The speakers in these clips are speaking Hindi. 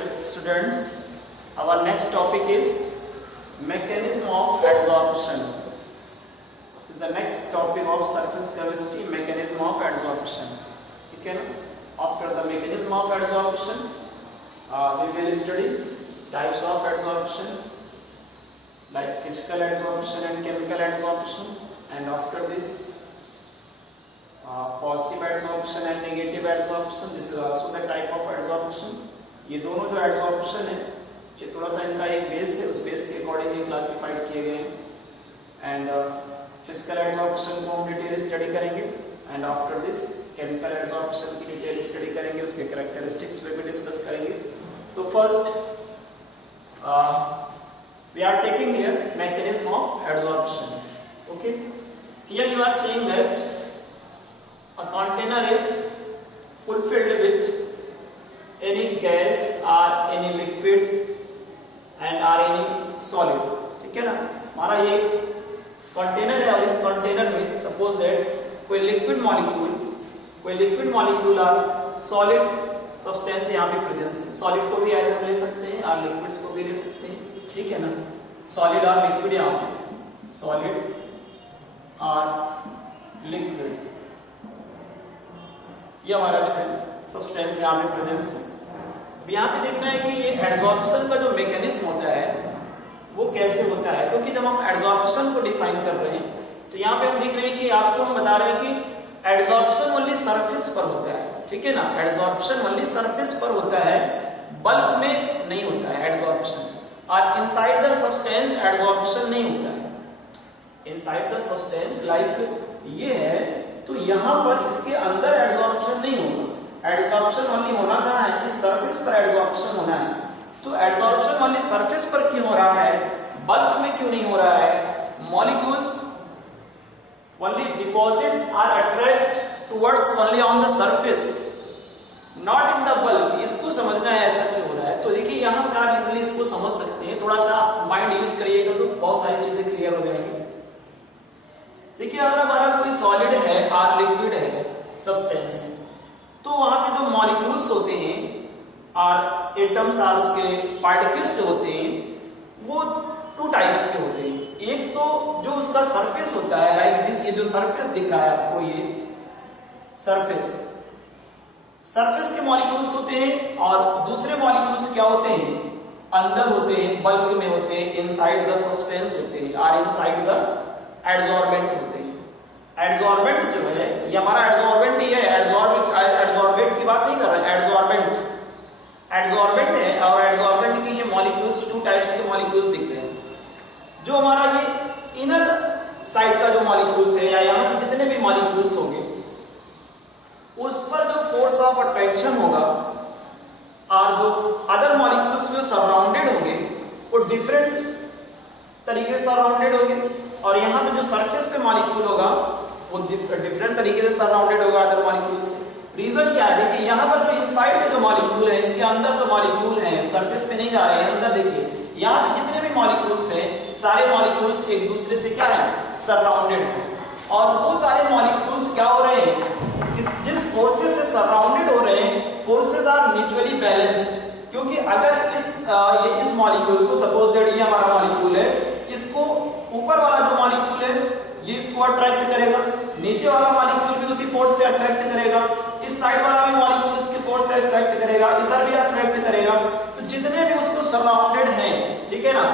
students, our next topic is mechanism of adsorption. This is the next topic of surface chemistry, mechanism of adsorption. Okay, after the mechanism of adsorption, we will study types of adsorption like physical adsorption and chemical adsorption, and after this positive adsorption and negative adsorption. This is also the type of adsorption. ये दोनों जो adsorption है ये थोड़ा सा इनका एक बेस है, उस बेस के अकॉर्डिंगली क्लासिफाइड किए गए हैं. एंड फिजिकल एडसॉर्प्शन को हम डिटेल स्टडी करेंगे, and after this chemical adsorption की डिटेल स्टडी करेंगे, उसके कैरेक्टरिस्टिक्स पे भी डिस्कस करेंगे. तो first we are taking here mechanism of adsorption. Okay, here you are saying that a container is fulfilled with any gas or any liquid and or any solid. ठीक है ना, हमारा ये कंटेनर है और इस कंटेनर में सपोज दैट कोई लिक्विड मॉलिक्यूल और सॉलिड सब्सटेंस यहाँ पे प्रेजेंस है. सॉलिड को भी एज हम ले सकते हैं और लिक्विड्स को भी ले सकते हैं. ठीक है ना, सॉलिड और लिक्विड, यहाँ पे सॉलिड और लिक्विड ये हमारा जो है सब्सटेंस यहाँ पे प्रेजेंस है. अब यहाँ पे देखना है कि ये एडसॉर्प्शन का जो मैकेनिज्म होता है वो कैसे होता है, क्योंकि जब हम एडसॉर्प्शन को डिफाइन कर रहे हैं तो यहाँ पे हम देख रहे हैं कि आपको हम बता रहे हैं कि एडसॉर्प्शन ओनली सरफेस पर होता है. ठीक है ना, एडसॉर्प्शन ओनली सरफेस पर होता है, बल्क में नहीं होता है एडसॉर्प्शन. और इनसाइड द सब्सटेंस एडसॉर्प्शन नहीं होता है. इनसाइड द सब्सटेंस लाइक ये है तो यहाँ पर इसके अंदर एडसॉर्प्शन नहीं होगा. एडसॉर्प्शन ओनली होना कहाँ है, इस सरफेस पर एडसॉर्प्शन होना है. तो एडसॉर्प्शन ओनली सरफेस पर क्यों हो रहा है, बल्क में क्यों नहीं हो रहा है. Molecules only deposits are attract towards only on the surface, not in the bulk. इसको समझना है ऐसा क्यों हो रहा है. तो देखिए यहाँ से आप इजीली इसको समझ सकते हैं. थोड़ा सा माइंड यूज करिएगा तो बहुत सारी चीजें क्लियर हो जाएंगी. देखिए अगर हमारा कोई सॉलिड है और लिक्विड है सब्सटेंस, तो वहां पे जो मॉलिक्यूल्स होते हैं और एटम्स और उसके पार्टिकल्स जो होते हैं वो टू टाइप्स के होते हैं. एक तो जो उसका सरफेस होता है लाइक दिस, ये जो सरफेस दिख रहा है आपको, ये सरफेस के मॉलिक्यूल्स होते हैं. और दूसरे मॉलिक्यूल्स क्या होते हैं, अंदर होते हैं, बल्क में होते हैं, इनसाइड द सब्सटेंस होते हैं और इनसाइड द एडसॉर्बेंट होते हैं. एडसॉर्बेंट जो है ये हमारा एडसॉर्बेंट ही है, एडसॉर्बेंट की बात नहीं कर रहे, एडसॉर्बेंट है. और एडसॉर्बेंट के ये मॉलिक्यूल्स टू टाइप्स के मॉलिक्यूल्स दिख रहे हैं. जो हमारा ये इनर साइड का जो मॉलिक्यूल्स है या यहाँ जितने भी मॉलिक्यूल्स होंगे उस पर जो फोर्स ऑफ अट्रैक्शन होगा और जो अदर मॉलिक्यूल्स में सराउंडेड होंगे वो डिफरेंट तरीके से सराउंडेड होंगे. और यहाँ पे जो सरफेस पे मॉलिक्यूल होगा वो डिफरेंट तरीके से सराउंडेड होगा अदर मॉलिक्यूल्स से. रीजन क्या है, देखिए यहाँ पर जो इनसाइड में जो मॉलिक्यूल है, इसके अंदर जो मॉलिक्यूल है सरफेस पे नहीं जा रहे हैं, अंदर देखिए यहाँ पे जितने भी मॉलिक्यूल्स हैं सारे मॉलिक्यूल्स एक दूसरे से क्या है, सराउंडेड है. और वो सारे मॉलिक्यूल्स क्या हो रहे हैं, जिस फोर्सेस से सराउंडेड हो रहे हैं फोर्सेस आर म्यूचुअली बैलेंस्ड. क्योंकि अगर इस मॉलिक्यूल को सपोज दैट ये हमारा मॉलिक्यूल है, इसको ऊपर वाला जो मॉलिक्यूल है ये इसको अट्रैक्ट करेगा, नीचे वाला मॉलिक्यूल भी उसी फोर्स से अट्रैक्ट करेगा, इस साइड वाला भी मॉलिक्यूल इसके फोर्स से अट्रैक्ट करेगा, इधर भी अट्रैक्ट करेगा. तो जितने भी उसको सराउंडेड हैं, ठीक है ना,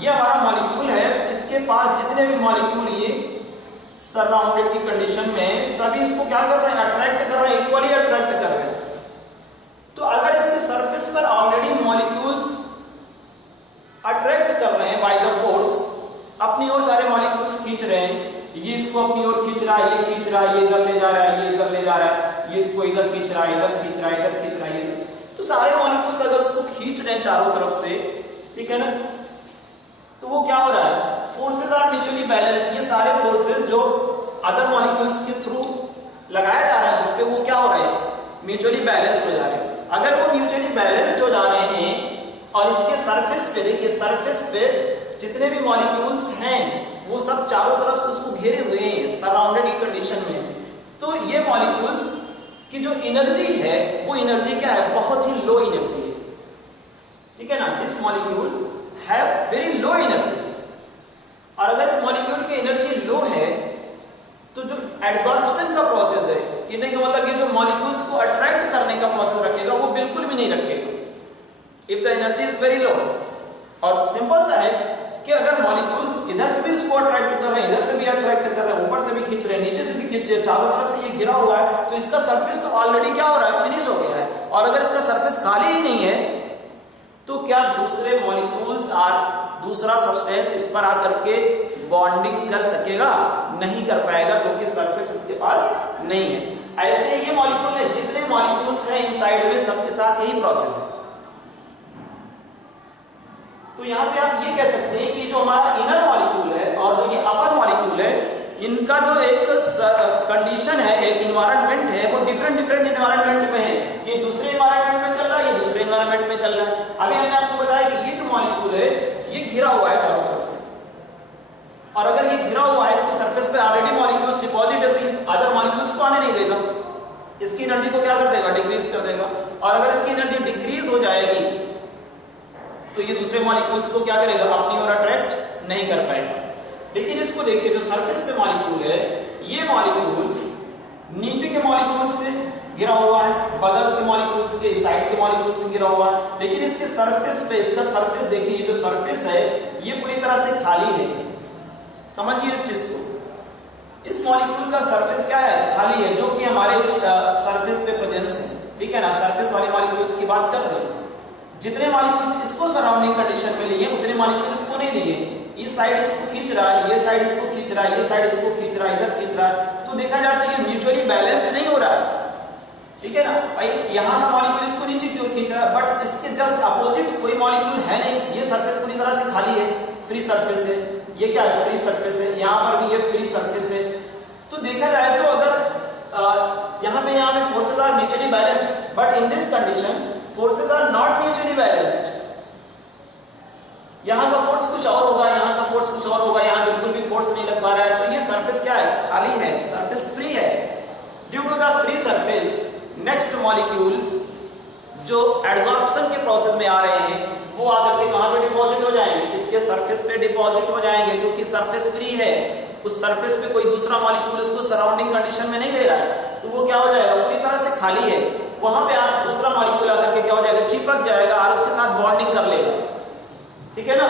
ये हमारा मॉलिक्यूल है, इसके पास जितने भी मॉलिक्यूल ये सराउंडेड की कंडीशन में सभी इसको क्या कर रहे हैं, अट्रैक्ट कर रहे हैं, इक्वली अट्रैक्ट कर रहे हैं. तो अगर इसके सरफेस पर ऑलरेडी मॉलिक्यूल्स अट्रैक्ट कर रहे हैं बाय द फोर्स, अपनी ओर सारे मॉलिक्यूल्स खींच रहे हैं, ये इसको अपनी ओर खींच रहा है, ये खींच रहा है, ये इधर ले जा रहा है, ये इधर ले जा रहा है, ये इसको इधर खींच रहा है, इधर खींच रहा है, इधर खींच रहा है, तो सारे मॉलिक्यूल्स अगर उसको खींच रहे हैं चारों तरफ से, ठीक है ना, तो वो क्या हो रहा है, फोर्सेस आर म्यूचुअली बैलेंस्ड. ये सारे फोर्सेस जो अदर मॉलिक्यूल्स के थ्रू लगाया जा रहा है उस पे वो क्या हो रहा है, म्यूचुअली बैलेंस्ड हो जा रहे हैं. अगर वो म्यूचुअली बैलेंस्ड हो जा रहे हैं और इसके सरफेस पे देखिए, सरफेस पे जितने भी मॉलिक्यूल्स हैं वो सब चारों तरफ से उसको घेरे हुए हैं सराउंडेड कंडीशन में, तो ये मॉलिक्यूल्स की जो एनर्जी है वो एनर्जी क्या है, बहुत ही लो एनर्जी है. ठीक है ना, this molecule have very low energy. और अगर इस मॉलिक्यूल की एनर्जी लो है तो जो एड्सॉर्प्शन का प्रोसेस है, कहने का मतलब ये जो मॉलिक्यूल्स को अट्रैक्ट करने का प्रोसेस रखेगा वो बिल्कुल भी नहीं रखेगा if the energy is very low. और सिंपल सा है कि अगर मॉलिक्यूल्स इधर से भी उसको अट्रैक्ट कर रहे हैं, इधर से भी अट्रैक्ट कर रहे हैं, ऊपर से भी खींच रहे हैं, नीचे से भी खींच रहे हैं, चारों तरफ से ये घिरा हुआ है, तो इसका सरफेस तो ऑलरेडी क्या हो रहा है, फिनिश हो गया है। और अगर इसका सरफेस खाली ही नहीं है तो क्या दूसरे मॉलिक्यूल्स दूसरा सब्सटेंस इस पर आकर के बॉन्डिंग कर सकेगा? नहीं कर पाएगा, क्योंकि सरफेस इसके पास नहीं है। ऐसे ये मॉलिक्यूल है, जितने मॉलिक्यूल्स हैं इनसाइड में सबके साथ यही प्रोसेस है। तो यहाँ पे आप ये कह सकते हैं कि जो हमारा इनर मॉलिक्यूल है और जो ये अपर मॉलिक्यूल है, इनका जो एक कंडीशन है, एक इन्वायरमेंट है, वो डिफरेंट इन्वायरमेंट में है। ये दूसरे इन्वायरमेंट में चल रहा है, ये दूसरे इन्वायरमेंट में चल रहा है। अभी हमने आपको बताया कि ये जो मॉलिक्यूल है ये घिरा हुआ है चारों तरफ से, और अगर ये घिरा हुआ है, इसके सरफेस पे ऑलरेडी मॉलिक्यूल्स डिपॉजिट है, तो ये अदर मॉलिक्यूल्स को आने नहीं देगा, इसकी एनर्जी को क्या कर देगा, डिक्रीज कर देगा। और अगर इसकी एनर्जी डिक्रीज हो जाएगी तो ये दूसरे मॉलिक्यूल्स को क्या करेगा, अपनी ओर अट्रैक्ट नहीं कर पाएगा। लेकिन इसको देखिए, जो सरफेस पे मॉलिक्यूल है, ये मॉलिक्यूल नीचे के मॉलिक्यूल्स से गिरा हुआ है, बगल के मॉलिक्यूल्स के, साइड के मॉलिक्यूल्स से गिरा हुआ है, लेकिन इसके सरफेस पे, इसका सरफेस देखिए, ये जो सरफेस है ये पूरी तरह से खाली है। समझिए इस चीज को, इस मॉलिक्यूल का सरफेस क्या है, खाली है, जो कि हमारे इस सरफेस पे प्रेजेंस है। ठीक है ना, सरफेस वाले मॉलिक्यूल्स की बात कर रहे हैं। जितने मॉलिक्यूल्स इसको सराउंडिंग कंडीशन में लिए, उतने मॉलिक्यूल्स इसको नहीं लिए। इस साइड इसको खींच रहा है, ये साइड इसको खींच रहा है, ये साइड इसको खींच रहा है, इधर खींच रहा है, तो देखा जाता है ये म्यूचुअली बैलेंस नहीं हो रहा है। ठीक है ना, भाई यहाँ का मॉलिक्यूल इसको नीचे की ओर खींच रहा है, बट इसके जस्ट अपोजिट कोई मॉलिक्यूल है नहीं। ये सरफेस पूरी तरह से खाली है, फ्री सरफेस है। ये क्या है, फ्री सरफेस है। यहाँ पर भी ये फ्री सरफेस है। तो देखा जाए तो अगर यहाँ पे forces are mutually balanced, but in this condition forces are not mutually balanced. यहाँ का फोर्स कुछ और होगा, यहाँ का फोर्स कुछ और होगा, यहाँ बिल्कुल भी फोर्स नहीं लग पा रहा है। तो ये सरफेस क्या है, खाली है, सरफेस फ्री है। Due to the free surface, next molecules जो एड्सॉर्प्शन के प्रोसेस में आ रहे हैं वो आकर के कहां पे डिपॉजिट हो जाएंगे, इसके सरफेस पे डिपॉजिट हो जाएंगे, क्योंकि सरफेस फ्री है। उस सरफेस पे कोई दूसरा मॉलिक्यूल इसको सराउंडिंग कंडीशन में नहीं ले रहा है, तो वो क्या हो जाएगा, पूरी तरह से खाली है। वहां पे आप दूसरा मॉलिक्यूल आकर के क्या हो जाएगा, चिपक जाएगा और उसके साथ बॉन्डिंग कर लेगा। ठीक है ना।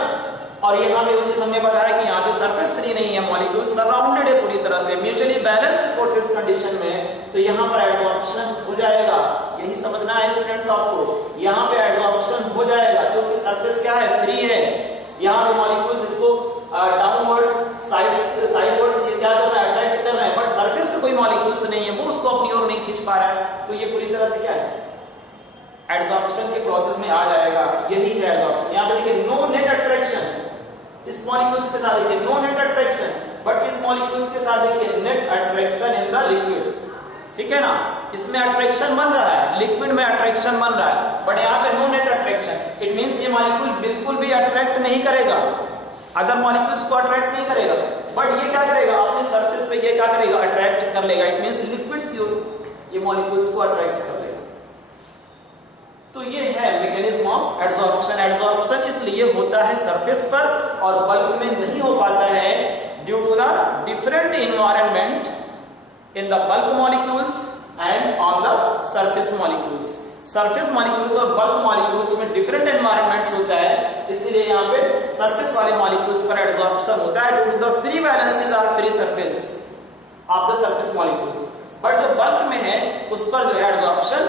और यहाँ पे वो चीज हमने बताया कि यहाँ पे सरफेस फ्री नहीं है, मॉलिक्यूल सराउंडेड है पूरी तरह से म्यूचुअली बैलेंस्ड फोर्सेस कंडीशन में, तो यहाँ पर एड्सॉर्प्शन हो जाएगा। यही समझना है स्टूडेंट्स आपको, यहाँ पे एड्सॉर्प्शन हो जाएगा क्योंकि सरफेस क्या है, फ्री है। यहाँ पे मॉलिक्यूल्स इसको डाउनवर्ड्स, साइडवर्ड्स ये क्या कर रहा है, अट्रैक्ट कर रहा है, बट सरफेस पे कोई मॉलिक्यूल्स नहीं है, वो उसको अपनी ओर नहीं खींच पा रहा है। तो ये पूरी तरह से क्या है, एड्सॉर्प्शन के प्रोसेस में आ जाएगा। यही है एड्सॉर्प्शन। यहाँ पे देखिए नो नेट अट्रैक्शन, इस मॉलिक्यूल्स के साथ देखिए नो नेट अट्रैक्शन, बट इस मॉलिक्यूल्स के साथ देखिए net attraction in the liquid. ठीक है ना, इसमें अट्रैक्शन बन रहा है, लिक्विड में अट्रैक्शन बन रहा है, बट यहाँ पे no net attraction. It means ये मॉलिक्यूल बिल्कुल भी अट्रैक्ट नहीं करेगा, अदर मॉलिक्यूल्स को अट्रैक्ट नहीं करेगा, बट ये क्या करेगा, अपने सरफेस पे ये क्या करेगा, अट्रैक्ट कर लेगा। इट मींस लिक्विड्स की ओर ये मॉलिक्यूल्स को अट्रैक्ट कर लेगा। तो ये है मैकेनिज्म ऑफ एड्सॉर्प्शन। एड्सॉर्प्शन इसलिए होता है सरफेस पर और बल्क में नहीं हो पाता है due to the different environment in the bulk molecules and on the surface molecules. Surface molecules और बल्क मॉलिक्यूल्स में डिफरेंट एनवायरनमेंट्स होता है, इसलिए यहाँ पे सरफेस वाले मॉलिक्यूल्स पर एड्सॉर्प्शन होता है due to the free valences और free surface of the surface molecules. But जो बल्क में है उस पर जो है एड्सॉर्प्शन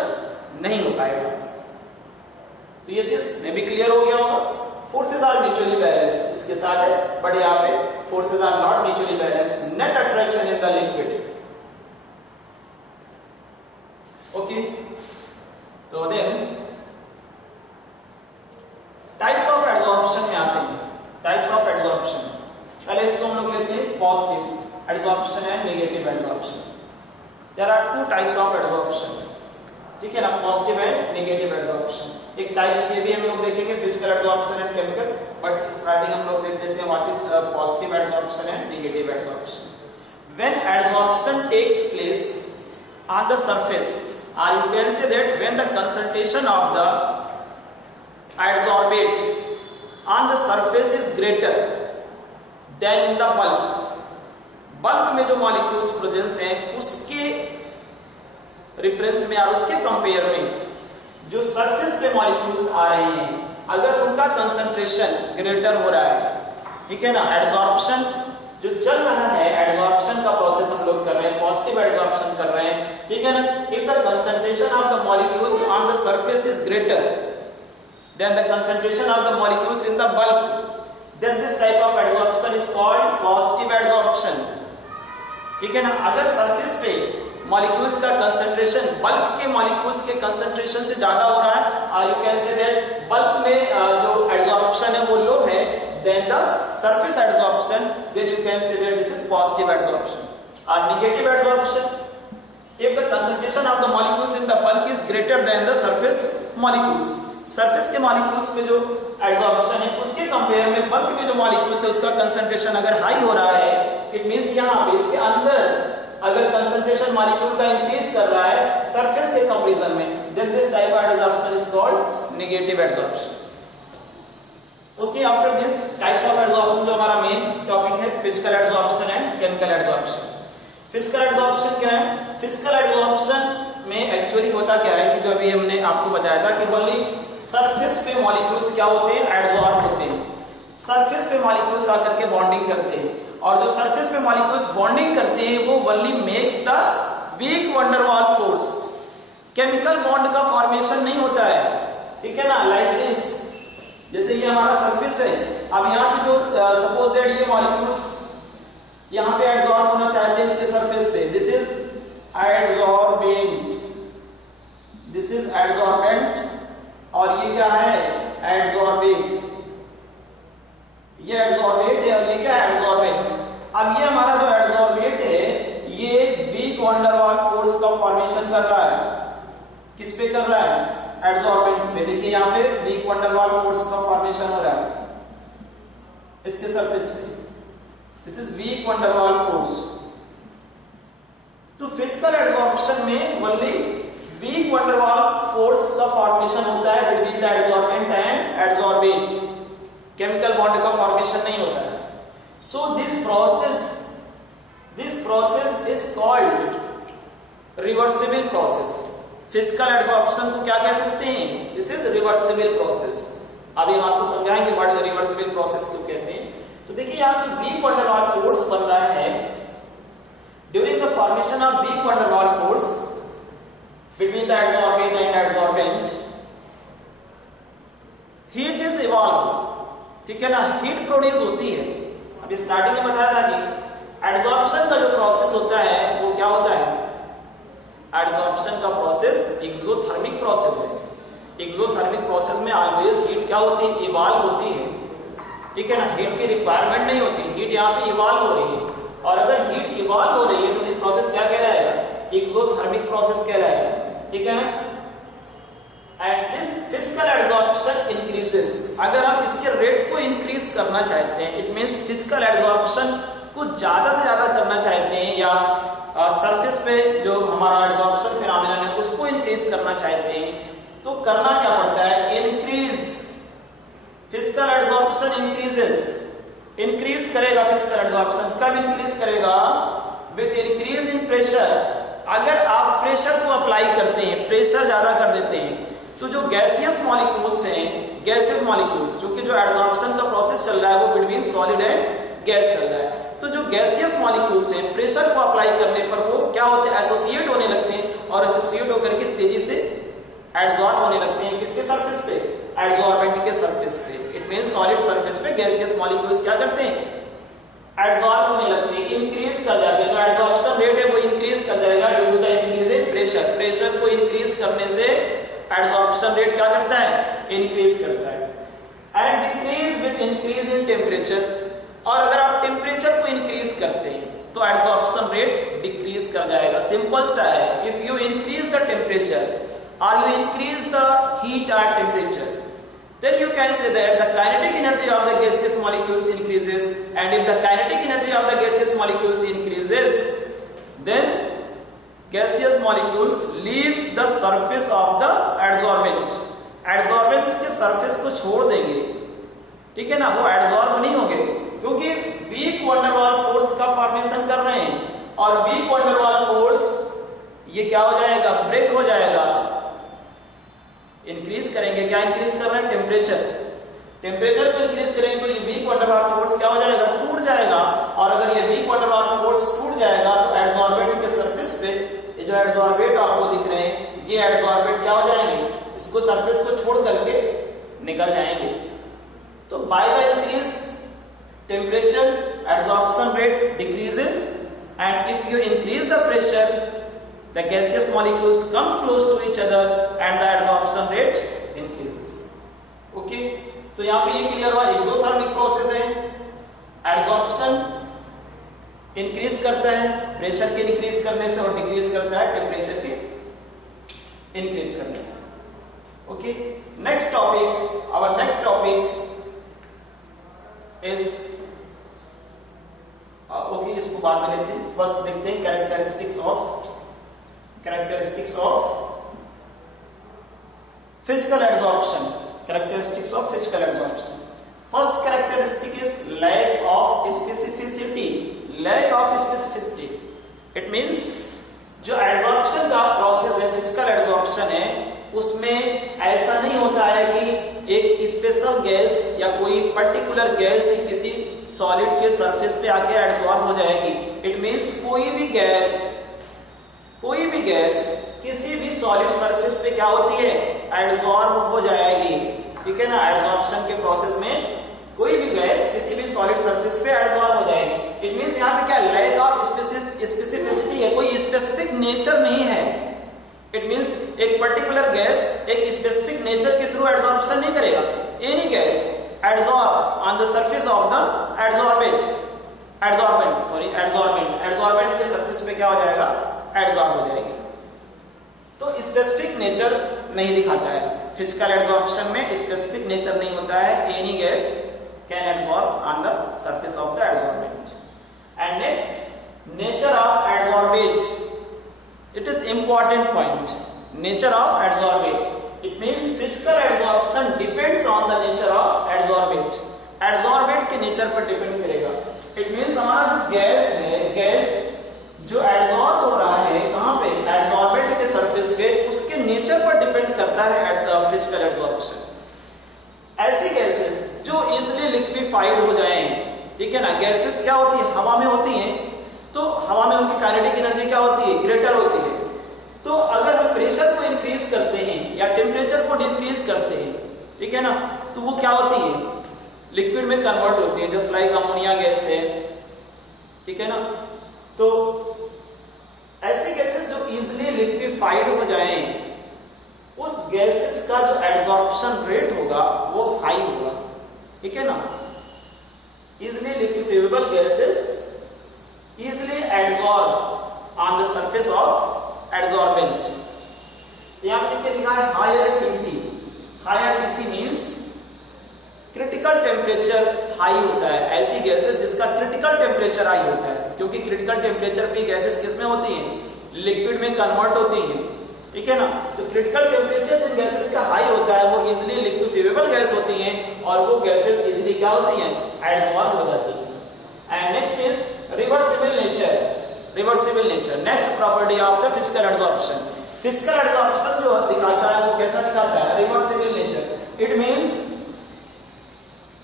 नहीं हो पाएगा। तो ये चीज में भी क्लियर हो गया होगा। फोर्सेस आर म्यूचुअली बैलेंस्ड इसके साथ है, बट यहाँ पे forces are not mutually balanced. Net attraction in the liquid. Okay, तो देन टाइप्स ऑफ एड्सॉर्प्शन में आते हैं। टाइप्स ऑफ एड्सॉर्प्शन, पहले इसको हम लोग लेते हैं positive adsorption and negative adsorption. There are two types of adsorption. ठीक है ना, पॉजिटिव एंड नेगेटिव एड्सॉर्प्शन। एक टाइप्स के भी हम लोग देखेंगे, physical adsorption and chemical, but starting हम लोग देख लेते हैं what is positive adsorption and negative adsorption. When adsorption takes place on the surface, or you can say that when the concentration of the adsorbate on the surface is greater than in the bulk. Bulk में जो मॉलिक्यूल्स प्रेजेंस हैं उसके रेफरेंस में और उसके कंपेयर में जो सरफेस पे मॉलिक्यूल्स आ रहे हैं अगर उनका कंसंट्रेशन ग्रेटर हो रहा है, ठीक है ना, एडसॉर्प्शन जो चल रहा है, एडसॉर्प्शन का प्रोसेस हम लोग कर रहे हैं, पॉजिटिव एडसॉर्प्शन कर रहे हैं, ठीक है ना, if the concentration of the molecules on the surface is greater than the concentration of the molecules in the bulk, then this type of adsorption is called positive adsorption, ठीक है ना। अगर सरफेस पे मॉलिक्यूल्स का कंसंट्रेशन बल्क के मॉलिक्यूल्स के कंसंट्रेशन से ज्यादा हो रहा है और you can say that bulk में जो एडसॉर्प्शन है वो लो है than the surface adsorption, then you can say that this is positive adsorption. और negative adsorption if the concentration of the molecules in the bulk is greater than the surface molecules, surface के मॉलिक्यूल्स में जो एडसॉर्प्शन है उसके कंपेयर में बल्क में जो मॉलिक्यूल्स है उसका कंसंट्रेशन अगर हाई हो रहा है, इट मींस यहां पे इसके अंदर अगर कंसंट्रेशन मॉलिक्यूल का इंक्रीज कर रहा है सरफेस के कंपैरिजन में, then this type of adsorption is called negative adsorption. Okay, after this types of adsorption जो हमारा मेन टॉपिक है physical adsorption and chemical adsorption. Physical adsorption क्या है? फिजिकल एडसॉर्प्शन में एक्चुअली होता क्या है कि जो अभी हमने आपको बताया था कि ओनली सरफेस पे मॉलिक्यूल्स क्या होते हैं, एडसॉर्ब होते हैं, सरफेस पे मॉलिक्यूल्स आकर के बॉन्डिंग करते हैं और जो सरफेस पे मॉलिक्यूल्स बॉन्डिंग करते हैं वो only makes the weak van der Waals force, chemical bond का फॉर्मेशन नहीं होता है, ठीक है ना, लाइक दिस, जैसे ये हमारा सरफेस है, अब यहाँ पे जो सपोज दैट ये मॉलिक्यूल्स यहाँ पे एडसॉर्ब होना चाहते हैं इसके सरफेस पे, दिस इज एडसॉर्बेंट, दिस इज एडसॉर्बेंट और ये क्या है, एडसॉर्बेट, ये एडसॉर्बेट है और ये क्या है, एडसॉर्बेंट। अब ये हमारा जो एडसॉर्बेट है ये वीक वंडर वॉल फोर्स का फॉर्मेशन कर रहा है, किस पे कर रहा है, एडसॉर्बेंट पे। देखिए यहाँ पे वीक वंडर वॉल फोर्स का फॉर्मेशन हो रहा है इसके सरफेस पे, this is weak van der Waals force. तो फिजिकल एडसॉर्प्शन में only weak van der Waals force का फॉर्मेशन होता है between the adsorbent and adsorbate, chemical bond का फॉर्मेशन नहीं होता है। So this process is called reversible process. Physical adsorption को क्या कह सकते हैं, दिस इज रिवर्सिबल प्रोसेस। अभी हम आपको समझाएंगे व्हाट रिवर्सिबल प्रोसेस क्यों कहते हैं। तो देखिए यहाँ जो वीक वंडर वॉल फोर्स बन रहा है during the formation of weak van der Waals force between the adsorbent and adsorbent, heat is evolve, ठीक है ना, हीट प्रोड्यूस होती है। अभी स्टार्टिंग में बताया था कि एडसॉर्प्शन का जो प्रोसेस होता है वो क्या होता है, एडसॉर्प्शन का प्रोसेस एक्सोथर्मिक प्रोसेस है। एक्सोथर्मिक प्रोसेस में ऑलवेज हीट क्या होती है, इवॉल्व होती है, ठीक है ना, हीट की रिक्वायरमेंट नहीं होती, हीट यहाँ पे इवॉल्व हो रही है। और अगर हीट इवॉल्व हो रही है तो ये प्रोसेस क्या कहलाएगा, एक्सोथर्मिक प्रोसेस कहलाएगा, ठीक है ना। And this physical adsorption increases, अगर हम इसके रेट को इंक्रीज करना चाहते हैं, इट मींस फिजिकल एडसॉर्प्शन को ज्यादा से ज्यादा करना चाहते हैं या सरफेस पे जो हमारा एडसॉर्प्शन फिनोमेनन है उसको इंक्रीज करना चाहते हैं, तो करना क्या पड़ता है, increase physical adsorption increases, increase करेगा फिजिकल एडसॉर्प्शन। कब इंक्रीज करेगा, विद इंक्रीज इन प्रेशर। अगर आप प्रेशर को अप्लाई करते हैं, प्रेशर ज्यादा कर देते हैं, तो जो गैसियस मॉलिक्यूल्स हैं, गैसियस मॉलिक्यूल्स जो कि जो एडसॉर्प्शन का प्रोसेस चल रहा है वो बिटवीन सॉलिड एंड गैस चल रहा है, तो जो गैसियस मॉलिक्यूल्स हैं प्रेशर को अप्लाई करने पर वो क्या होते हैं, एसोसिएट होने लगते हैं और एसोसिएट होकर के तेजी से एडसॉर्ब होने लगते हैं, किसके सरफेस पे, एडसॉर्बेंट के सरफेस पे। इट मींस सॉलिड सरफेस पे गैसियस मॉलिक्यूल्स क्या करते हैं, एडसॉर्ब होने लगते हैं, इंक्रीज कर जाते हैं। जो एडसॉर्प्शन रेट है वो इंक्रीज कर जाएगा due to the increase in pressure. Pressure को इंक्रीज करने से एडसॉर्प्शन रेट क्या करता है, इंक्रीज करता है। And decrease with increase in temperature, और अगर आप टेम्परेचर को इंक्रीज करते हैं तो एडसॉर्प्शन रेट डिक्रीज कर जाएगा। सिंपल सा है, if you increase the temperature or you increase the heat at temperature, then you can say that the kinetic energy of the gaseous molecules increases, and if the kinetic energy of the gaseous molecules increases, then gaseous molecules leaves the surface of the adsorbent, एडसॉर्बेंस के सरफेस को छोड़ देंगे, ठीक है ना, वो एडसॉर्ब नहीं होंगे क्योंकि वीक वंडर वाल फोर्स का फॉर्मेशन कर रहे हैं और वीक वंडर वाल फोर्स ये क्या हो जाएगा, ब्रेक हो जाएगा। इंक्रीज करेंगे, क्या इंक्रीज कर रहे हैं, टेम्परेचर, टेम्परेचर को इंक्रीज करेंगे तो ये वीक वंडर वाल फोर्स क्या हो जाएगा, टूट जाएगा। और अगर ये वीक वंडर वाल फोर्स टूट जाएगा तो एडसॉर्बेंट के सरफेस पे ये जो एडसॉर्बेट आपको दिख रहे हैं, ये एडसॉर्बेट क्या हो जाएंगे, इसको सरफेस को छोड़ करके निकल जाएंगे। तो by the increase temperature adsorption rate decreases and if you increase the pressure the gaseous molecules come close to each other and the adsorption rate increases. Okay, तो यहाँ पे ये क्लियर हुआ, एक्सोथर्मिक प्रोसेस है, एडसॉर्प्शन इंक्रीज करता है प्रेशर के डिक्रीज करने से और डिक्रीज करता है टेम्परेचर के इंक्रीज करने से। Okay, next topic, our next topic is okay, इसको बाद में लेते हैं, फर्स्ट देखते हैं characteristics of physical adsorption. Characteristics of physical adsorption. First characteristic is lack of specificity. Lack of specificity. It means जो adsorption का process है, physical adsorption है, उसमें ऐसा नहीं होता है कि एक स्पेशल गैस या कोई पर्टिकुलर गैस किसी सॉलिड के सरफेस पे आके एडसॉर्ब हो जाएगी। इट मींस कोई भी गैस किसी भी सॉलिड सरफेस पे क्या होती है, एडसॉर्ब हो जाएगी, ठीक है ना। एडसॉर्प्शन के प्रोसेस में कोई भी गैस किसी भी सॉलिड सरफेस पे एडसॉर्ब हो जाएगी। इट मींस यहाँ पे क्या, लैक ऑफ स्पेसिफिसिटी है, कोई स्पेसिफिक नेचर नहीं है। इट मींस एक पर्टिकुलर गैस एक स्पेसिफिक नेचर के थ्रू एडसॉर्प्शन नहीं करेगा। Any gas adsorb on the surface of the adsorbent के सरफेस पे क्या हो जाएगा, एडसॉर्ब हो जाएगी। तो स्पेसिफिक नेचर नहीं दिखाता है, फिजिकल एडसॉर्प्शन में स्पेसिफिक नेचर नहीं होता है। Any gas can adsorb on the surface of the adsorbent. And next, nature of adsorbate, it is important point. Nature of adsorbate, it means physical adsorption depends on the nature of adsorbate. adsorbate के नेचर पर डिपेंड करेगा। it means हमारा जो गैस है, गैस जो एडसॉर्ब हो रहा है कहाँ पे, एडसॉर्बेट के सरफेस पे, उसके नेचर पर डिपेंड करता है फिजिकल एडसॉर्प्शन। ऐसी गैसेस जो इजिली लिक्विफाइड हो जाएं, ठीक है ना। गैसेस क्या होती है, हवा में होती हैं, तो हवा में उनकी काइनेटिक एनर्जी क्या होती है, ग्रेटर होती है। तो अगर हम प्रेशर को इंक्रीज करते हैं या टेम्परेचर को डिक्रीज करते हैं, ठीक है ना, तो वो क्या होती है, लिक्विड में कन्वर्ट होती है, जस्ट लाइक अमोनिया गैस है, ठीक है ना। तो ऐसी गैसेस जो इजिली लिक्विफाइड हो जाएं, उस गैसेस का जो एडसॉर्प्शन रेट होगा वो हाई होगा, ठीक है ना। Easily liquefiable gases easily adsorb on the surface of adsorbent. यहाँ पे लिखा है higher TC. Higher TC means critical temperature high होता है, ऐसी गैसेस जिसका critical temperature high होता है, क्योंकि critical temperature पे गैसेस किसमें होती हैं, लिक्विड में कन्वर्ट होती हैं, ठीक है ना। तो critical temperature जिन गैसेस का हाई होता है वो easily liquefiable गैस होती हैं और वो गैसेस easily क्या होती हैं, adsorb हो जाती हैं। And next is reversible nature. Next property of the physical adsorption. Physical adsorption जो दिखाता है वो कैसा दिखाता है, reversible nature. It means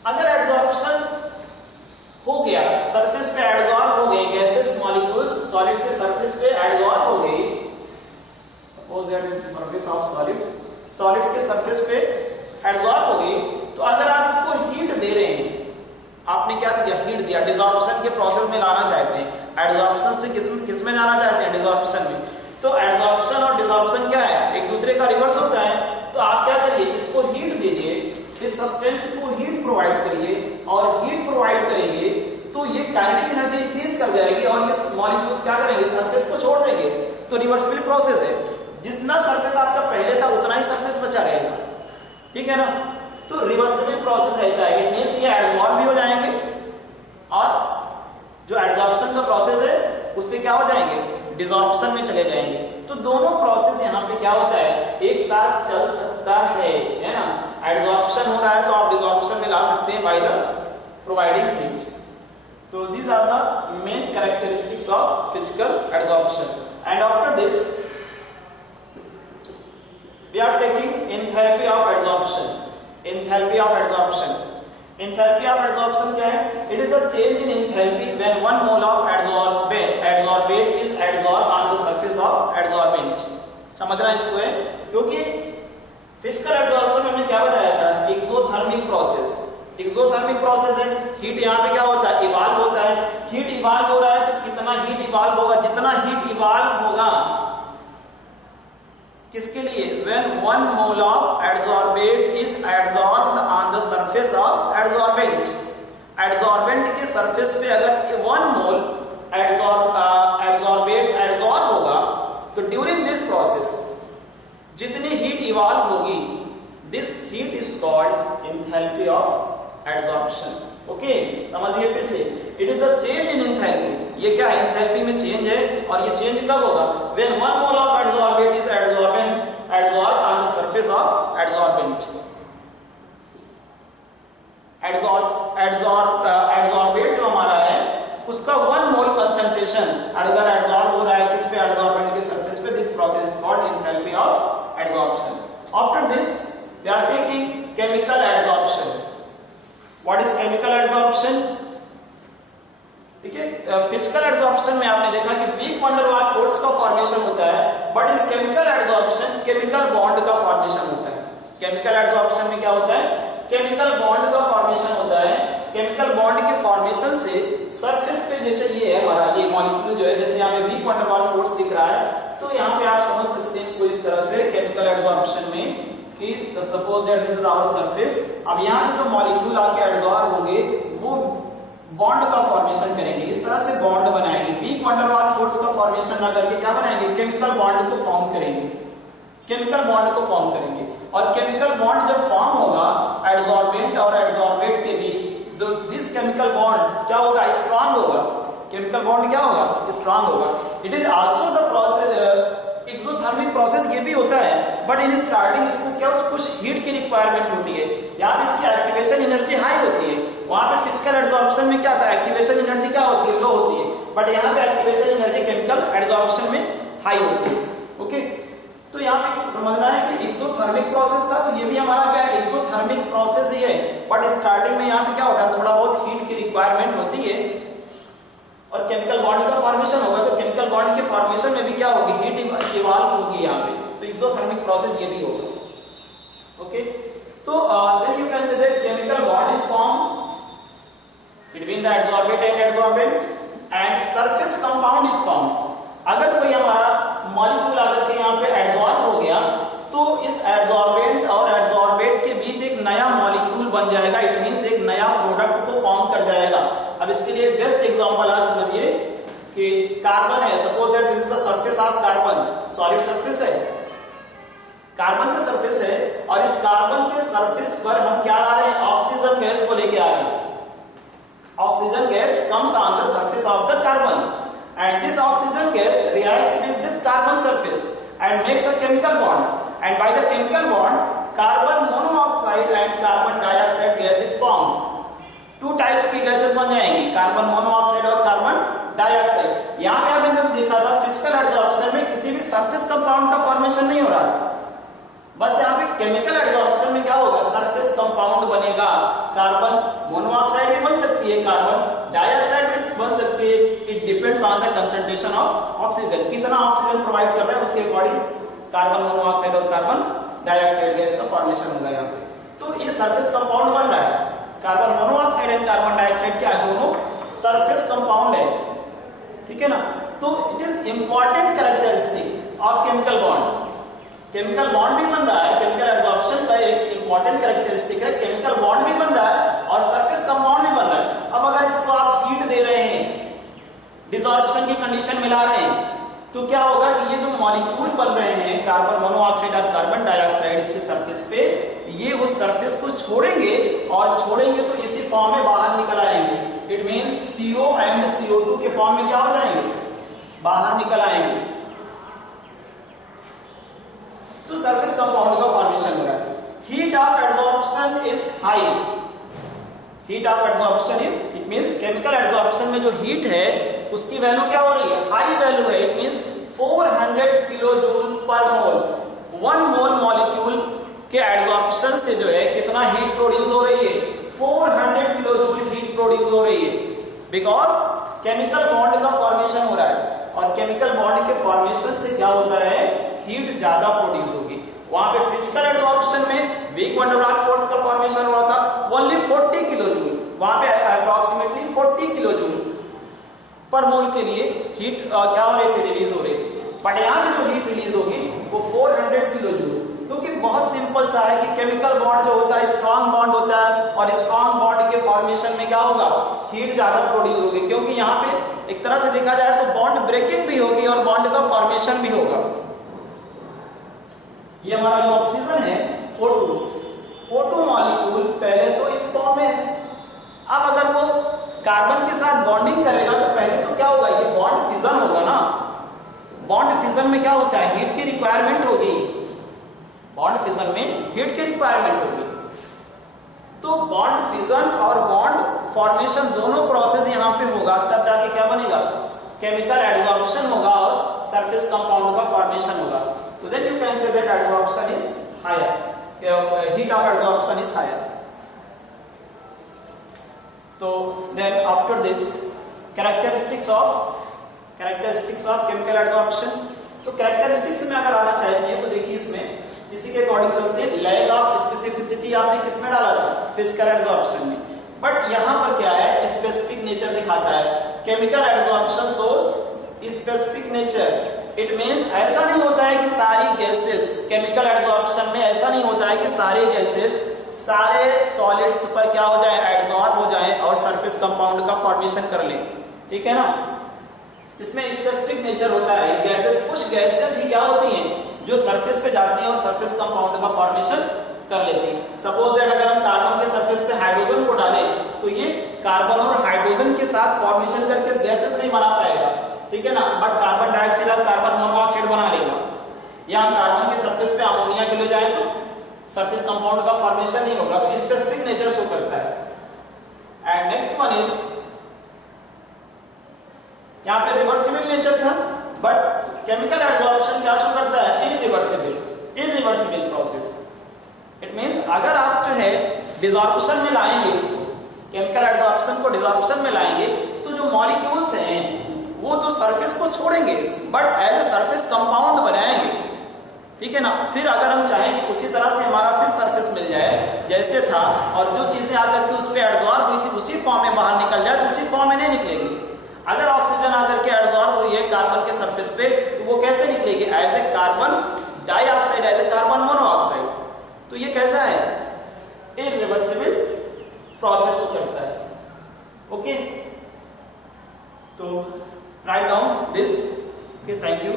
अगर adsorption हो गया, सरफेस पे एडसॉर्ब हो गए, गैसेस मॉलिक्यूल्स सॉलिड के सरफेस पे एडसॉर्ब हो गई, suppose that is surface of solid के सरफेस पे एडसॉर्ब हो गई, तो अगर आप इसको हीट दे रहे हैं, आपने क्या दिया, हीट दिया, डिसॉर्प्शन के प्रोसेस में लाना चाहते हैं, एडसॉर्प्शन से किस में लाना चाहते हैं, डिसॉर्प्शन में। तो एडसॉर्प्शन और डिसॉर्प्शन क्या है, एक दूसरे का रिवर्स होता है। तो आप क्या करिए, इसको हीट दीजिए, इस सब्सटेंस को हीट प्रोवाइड करिए, और हीट प्रोवाइड करेंगे तो ये काइनेटिक एनर्जी इंक्रीज कर जाएगी और ये मॉलिक्यूल्स क्या करेंगे, सरफेस को छोड़ देंगे। तो रिवर्सिबल प्रोसेस है, जितना सरफेस आपका पहले था उतना ही सरफेस बचा रहेगा, ठीक है ना। तो रिवर्सिबल प्रोसेस रहता है, इट मींस ये एडसॉर्ब भी हो जाएंगे और जो एडसॉर्प्शन का प्रोसेस है उससे क्या हो जाएंगे, डिसॉर्प्शन में चले जाएंगे। तो दोनों प्रोसेस यहाँ पे क्या होता है, एक साथ चल सकता है ना। एडसॉर्प्शन हो रहा है तो आप डिसॉर्प्शन में ला सकते हैं बाय द प्रोवाइडिंग हीट। तो these are the main characteristics of physical adsorption. And after this we are taking enthalpy of adsorption. Enthalpy of adsorption. Enthalpy of adsorption क्या है? It is the change in enthalpy when 1 mole of adsorbate is adsorbed on the surface of adsorbent. समझना इसको है, क्योंकि physical adsorption हमने क्या बताया था, एक्सोथर्मिक प्रोसेस। एक्सोथर्मिक प्रोसेस है, हीट यहाँ पे क्या होता है, इवाल्व होता है। हीट इवाल्व हो रहा है तो कितना हीट इवाल्व होगा, जितना हीट इवाल्व होगा किसके लिए, when 1 mole of adsorbate is adsorbed on the surface of adsorbent। adsorbent के सरफेस पे अगर 1 mole adsorbate adsorb होगा तो ड्यूरिंग दिस प्रोसेस जितनी हीट इवाल्व होगी, this heat is called enthalpy of adsorption. Okay, समझिए फिर से, it is the change in enthalpy. ये क्या है, एंथैल्पी में चेंज है, और ये चेंज कब होगा, when 1 mole of adsorbate is adsorbed on the surface of adsorbent। adsorbate जो हमारा है उसका 1 मोल कंसंट्रेशन अगर एडसॉर्ब हो रहा है किस पे, एडसॉर्बेंट के सरफेस पे, this process is called enthalpy of adsorption. After this we are taking chemical adsorption. What is chemical adsorption? ठीक है, फिजिकल एडसॉर्प्शन में आपने देखा कि वीक वंडर वाल फोर्स का फॉर्मेशन होता है, but in chemical adsorption chemical bond का फॉर्मेशन होता है। केमिकल एडसॉर्प्शन में क्या होता है, केमिकल बॉन्ड का फॉर्मेशन होता है। केमिकल बॉन्ड के फॉर्मेशन से सरफेस पे, जैसे ये है हमारा ये मॉलिक्यूल जो है, जैसे यहाँ पे वीक वंडर वाल फोर्स दिख रहा है, तो यहाँ पे आप समझ सकते हैं इसको इस तरह से केमिकल एडसॉर्प्शन में कि suppose that this is our surface. अब यहाँ पे जो मॉलिक्यूल आके एडसॉर्ब होंगे वो बॉन्ड का फॉर्मेशन करेंगे, इस तरह से बॉन्ड बनाएंगे। वीक वंडर वाल फोर्स का फॉर्मेशन ना करके क्या बनाएंगे, केमिकल बॉन्ड को फॉर्म करेंगे। केमिकल बॉन्ड को फॉर्म करेंगे, और केमिकल बॉन्ड जब फॉर्म होगा एडसॉर्बेंट और एडसॉर्बेट के बीच, तो दिस केमिकल बॉन्ड क्या होगा, स्ट्रांग होगा। केमिकल बॉन्ड क्या होगा, स्ट्रांग होगा। It is also the process, exothermic process ये भी होता है, बट इन स्टार्टिंग इसको क्या कुछ हीट की रिक्वायरमेंट होती है। यहाँ पे इसकी एक्टिवेशन एनर्जी हाई होती है, वहां पे फिजिकल एडसॉर्प्शन में क्या था, एक्टिवेशन एनर्जी क्या होती है, लो होती है, बट यहाँ पे एक्टिवेशन एनर्जी केमिकल एडसॉर्प्शन में हाई होती है। ओके, तो यहाँ पे समझना है कि एक्सोथर्मिक प्रोसेस था, तो ये भी हमारा क्या है, एक्सोथर्मिक प्रोसेस ही है, बट स्टार्टिंग में यहाँ पे क्या होता है, थोड़ा बहुत हीट की रिक्वायरमेंट होती है और केमिकल बॉन्ड का फॉर्मेशन होगा, तो केमिकल बॉन्ड के फॉर्मेशन में भी क्या होगी, हीट इवॉल्व होगी यहाँ पे, तो एक्सोथर्मिक प्रोसेस ये भी होगा। ओके, तो then you can say that chemical bond is form between the adsorbate and adsorbent and surface compound is form. अगर कोई हमारा मॉलिक्यूल आकर के यहाँ पे एडसॉर्ब हो गया तो इस एडसॉर्बेंट और एडसॉर्बेट के बीच एक नया मॉलिक्यूल बन जाएगा, इट मींस एक नया प्रोडक्ट को फॉर्म कर जाएगा। अब इसके लिए बेस्ट एग्जांपल आप समझिए कि कार्बन है, suppose that this is the surface of carbon, solid surface है, कार्बन का सरफेस है, और इस कार्बन के सरफेस पर हम क्या ला रहे हैं, ऑक्सीजन गैस को लेके आ रहे हैं। Oxygen gas comes on the surface of the carbon and this oxygen gas react with this carbon surface and makes a chemical bond, and by the chemical bond carbon monoxide and carbon dioxide gas is formed। 2 types की गैसेस बन जाएंगी, कार्बन मोनोऑक्साइड और कार्बन डाइऑक्साइड। यहाँ पे आपने जो देखा था फिजिकल एडसॉर्प्शन में किसी भी सरफेस कंपाउंड का फॉर्मेशन नहीं हो रहा, बस यहाँ पे केमिकल एडसॉर्प्शन में क्या होगा, सरफेस कंपाउंड बनेगा। कार्बन मोनोऑक्साइड भी बन सकती है, कार्बन डाइऑक्साइड भी बन सकती है, it depends on the concentration of oxygen, कितना ऑक्सीजन प्रोवाइड कर रहा है उसके अकॉर्डिंग कार्बन मोनोऑक्साइड और कार्बन डाइऑक्साइड गैस का फॉर्मेशन होगा यहाँ पे। तो ये सरफेस कंपाउंड बन रहा है, carbon monoxide and carbon dioxide क्या है, दोनों सरफेस कंपाउंड है, ठीक है ना। तो it is important characteristic of chemical bond. Chemical bond भी बन रहा है, केमिकल एडसॉर्प्शन का एक इंपॉर्टेंट कैरेक्टरिस्टिक है, केमिकल बॉन्ड भी बन रहा है और सरफेस कंपाउंड भी बन रहा है। अब अगर इसको आप हीट दे रहे हैं, डिसॉर्प्शन की कंडीशन मिला रहे हैं, तो क्या होगा कि ये जो मॉलिक्यूल बन रहे हैं कार्बन मोनोऑक्साइड और कार्बन डाइऑक्साइड इसके सरफेस पे, ये उस सरफेस को छोड़ेंगे और छोड़ेंगे तो इसी फॉर्म में बाहर निकल आएंगे। It means CO and CO2 के फॉर्म में क्या हो जाएंगे, बाहर निकल आएंगे तो सरफेस कंपाउंड का फॉर्मेशन हो रहा है। Heat of adsorption is high, heat of adsorption is, it means chemical adsorption में जो हीट है उसकी वैल्यू क्या हो रही है, हाई वैल्यू है। इट मींस 400 किलो जूल पर मोल। 1 मोल मॉलिक्यूल के एडसॉर्प्शन से जो है कितना हीट प्रोड्यूस हो रही है, 400 किलो जूल हीट प्रोड्यूस हो रही है, बिकॉज केमिकल बॉन्ड का फॉर्मेशन हो रहा है। और केमिकल बॉन्ड के फॉर्मेशन से क्या होता है, हीट ज्यादा प्रोड्यूस होगी। वहां पे फिजिकल एडसॉर्प्शन में weak van der Waals force का फॉर्मेशन हुआ था ओनली 40 किलो जूल, वहां पे अप्रोक्सीमेटली 40 किलो जूल पर मोल के लिए हीट क्या हो रही थी, रिलीज हो रही थी। बट यहाँ पे जो हीट रिलीज होगी वो 400 किलो जूल, क्योंकि बहुत सिंपल सा है कि केमिकल बॉन्ड जो होता है स्ट्रॉन्ग बॉन्ड होता है और स्ट्रॉन्ग बॉन्ड के फॉर्मेशन में क्या होगा, हीट ज्यादा प्रोड्यूस होगी। क्योंकि यहाँ पे एक तरह से देखा जाए तो बॉन्ड ब्रेकिंग भी होगी और बॉन्ड का फॉर्मेशन भी होगा। ये हमारा जो ऑक्सीजन है O2 मॉलिक्यूल पहले तो इस फॉर्म में है। अब अगर वो कार्बन के साथ बॉन्डिंग करेगा तो पहले तो क्या होगा, ये बॉन्ड फिजन होगा ना। बॉन्ड फिजन में क्या होता है, हीट की रिक्वायरमेंट होगी। बॉन्ड फिजन में हीट की रिक्वायरमेंट होगी। तो बॉन्ड फिजन और बॉन्ड फॉर्मेशन दोनों प्रोसेस यहाँ पे होगा, तब जाके क्या बनेगा, केमिकल एडसॉर्प्शन होगा और सरफेस कंपाउंड का फॉर्मेशन होगा। तो then you can say that adsorption is higher, heat of adsorption is higher. तो then after this characteristics of chemical adsorption. तो कैरेक्टरिस्टिक्स में अगर आना चाहेंगे तो देखिए इसमें इसी के अकॉर्डिंग चलते हैं। लैग ऑफ स्पेसिफिसिटी आपने किसमें डाला था, फिजिकल एडसॉर्प्शन में। बट यहां पर क्या है, स्पेसिफिक नेचर दिखाता है। Chemical adsorption shows specific nature. It means ऐसा नहीं होता है कि सारी गैसेस, केमिकल एडसॉर्प्शन में ऐसा नहीं होता है कि सारे गैसेस सारे सॉलिड्स पर क्या हो जाए, एडसॉर्ब हो जाए और सरफेस कंपाउंड का फॉर्मेशन कर ले, ठीक है ना। इसमें स्पेसिफिक नेचर होता है। गैसेस, कुछ गैसेस ही क्या होती हैं जो सरफेस पे जाती हैं और सरफेस कंपाउंड का फॉर्मेशन कर लेती हैं। सपोज दैट अगर हम कार्बन के सरफेस पे हाइड्रोजन को डालें तो ये कार्बन और हाइड्रोजन के साथ फॉर्मेशन करके गैसेस नहीं बना पाएगा, ठीक है ना। बट कार्बन डाइऑक्साइड और कार्बन मोनोऑक्साइड बना लेगा। या हम कार्बन के सरफेस पे अमोनिया के ले जाए तो सरफेस कंपाउंड का फॉर्मेशन नहीं होगा। तो स्पेसिफिक नेचर शो करता है। एंड नेक्स्ट वन इज, यहाँ पे रिवर्सिबल नेचर था, बट केमिकल एडसॉर्प्शन क्या शो करता है, इरिवर्सिबल प्रोसेस। इट मींस अगर आप जो है डिसॉर्प्शन में लाएंगे इसको, केमिकल एडसॉर्प्शन को डिसॉर्प्शन में लाएंगे तो जो मॉलिक्यूल्स हैं वो तो सरफेस को छोड़ेंगे but as a surface compound बनाएंगे, ठीक है ना। फिर अगर हम चाहें कि उसी तरह से हमारा फिर सरफेस मिल जाए जैसे था और जो चीजें आकर के उस पर एडसॉर्ब हुई थी उसी फॉर्म में बाहर निकल जाए, उसी फॉर्म में नहीं निकलेगी। अगर ऑक्सीजन आकर के एडसॉर्ब हुई है कार्बन के सरफेस पे तो वो कैसे निकलेगी, as a carbon dioxide, as a carbon monoxide. तो ये कैसा है, इरिवर्सिबल प्रोसेस करता है। ओके, तो write down this. Okay, thank you.